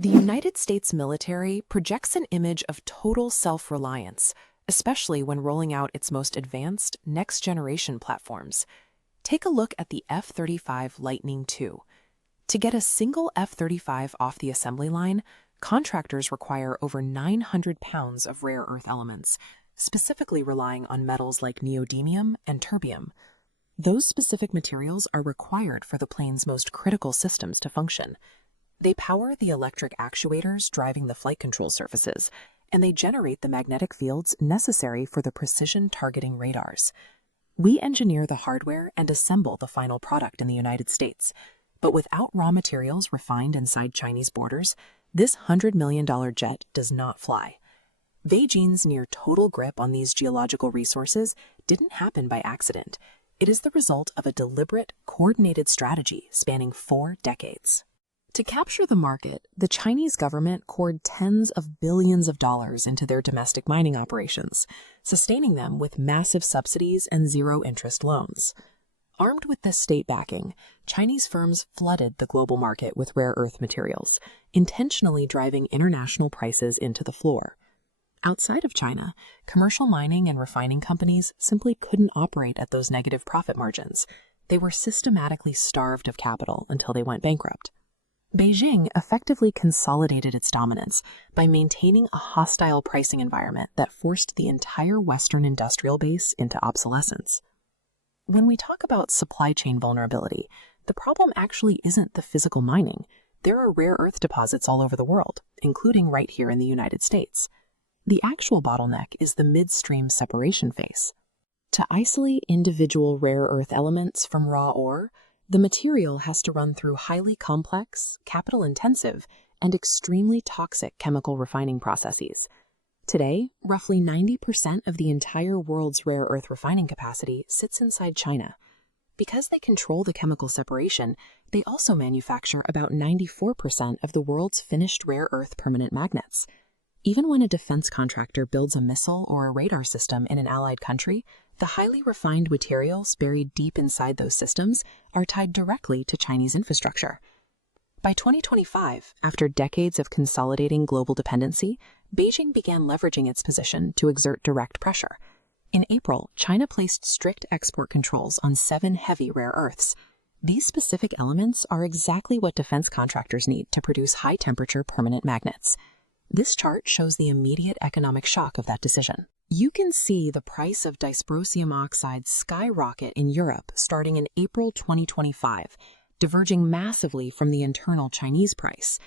The United States military projects an image of total self-reliance, especially when rolling out its most advanced next-generation platforms. Take a look at the F-35 Lightning II. To get a single F-35 off the assembly line, contractors require over 900 pounds of rare earth elements, specifically relying on metals like neodymium and terbium. Those specific materials are required for the plane's most critical systems to function. They power the electric actuators driving the flight control surfaces, and they generate the magnetic fields necessary for the precision targeting radars. We engineer the hardware and assemble the final product in the United States. But without raw materials refined inside Chinese borders, this $100 million jet does not fly. Beijing's near total grip on these geological resources didn't happen by accident. It is the result of a deliberate, coordinated strategy spanning 4 decades. To capture the market, the Chinese government poured tens of billions of dollars into their domestic mining operations, sustaining them with massive subsidies and zero-interest loans. Armed with this state backing, Chinese firms flooded the global market with rare earth materials, intentionally driving international prices into the floor. Outside of China, commercial mining and refining companies simply couldn't operate at those negative profit margins. They were systematically starved of capital until they went bankrupt. Beijing effectively consolidated its dominance by maintaining a hostile pricing environment that forced the entire Western industrial base into obsolescence. When we talk about supply chain vulnerability, the problem actually isn't the physical mining. There are rare earth deposits all over the world, including right here in the United States. The actual bottleneck is the midstream separation phase. To isolate individual rare earth elements from raw ore, the material has to run through highly complex, capital-intensive, and extremely toxic chemical refining processes. Today, roughly 90% of the entire world's rare earth refining capacity sits inside China. Because they control the chemical separation, they also manufacture about 94% of the world's finished rare earth permanent magnets. Even when a defense contractor builds a missile or a radar system in an allied country, the highly refined materials buried deep inside those systems are tied directly to Chinese infrastructure. By 2025, after decades of consolidating global dependency, Beijing began leveraging its position to exert direct pressure. In April, China placed strict export controls on 7 heavy rare earths. These specific elements are exactly what defense contractors need to produce high-temperature permanent magnets. This chart shows the immediate economic shock of that decision. You can see the price of dysprosium oxide skyrocket in Europe starting in April 2025, diverging massively from the internal Chinese price.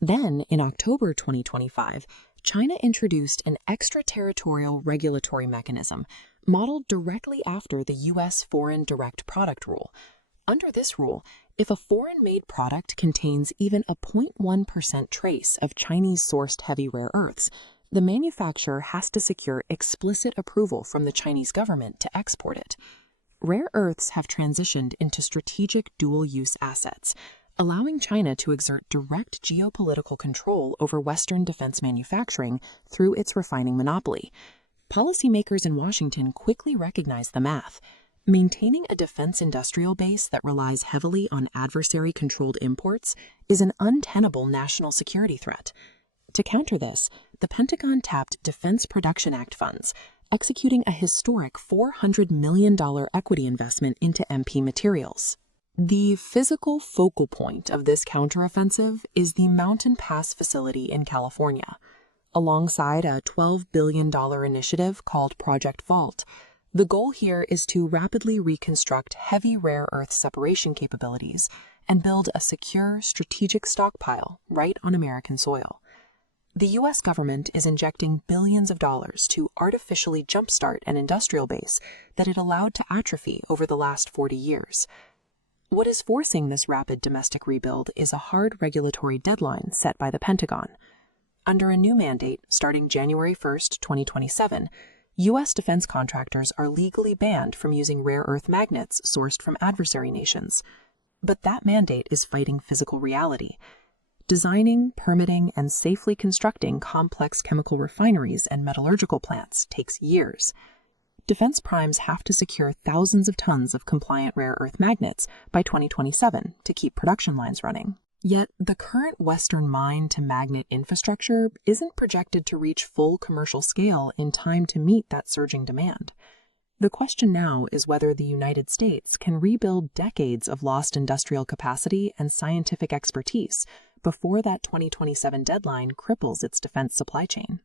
Then, in October 2025, China introduced an extraterritorial regulatory mechanism modeled directly after the U.S. Foreign Direct Product Rule. Under this rule, if a foreign-made product contains even a 0.1% trace of Chinese-sourced heavy rare earths, the manufacturer has to secure explicit approval from the Chinese government to export it. Rare earths have transitioned into strategic dual-use assets, allowing China to exert direct geopolitical control over Western defense manufacturing through its refining monopoly. Policymakers in Washington quickly recognized the math. Maintaining a defense industrial base that relies heavily on adversary-controlled imports is an untenable national security threat. To counter this, the Pentagon tapped Defense Production Act funds, executing a historic $400 million equity investment into MP materials. The physical focal point of this counteroffensive is the Mountain Pass facility in California. Alongside a $12 billion initiative called Project Vault, the goal here is to rapidly reconstruct heavy rare earth separation capabilities and build a secure, strategic stockpile right on American soil. The U.S. government is injecting billions of dollars to artificially jumpstart an industrial base that it allowed to atrophy over the last 40 years. What is forcing this rapid domestic rebuild is a hard regulatory deadline set by the Pentagon. Under a new mandate starting January 1, 2027, U.S. defense contractors are legally banned from using rare earth magnets sourced from adversary nations. But that mandate is fighting physical reality. Designing, permitting, and safely constructing complex chemical refineries and metallurgical plants takes years. Defense primes have to secure thousands of tons of compliant rare earth magnets by 2027 to keep production lines running. Yet, the current Western mine-to-magnet infrastructure isn't projected to reach full commercial scale in time to meet that surging demand. The question now is whether the United States can rebuild decades of lost industrial capacity and scientific expertise before that 2027 deadline cripples its defense supply chain.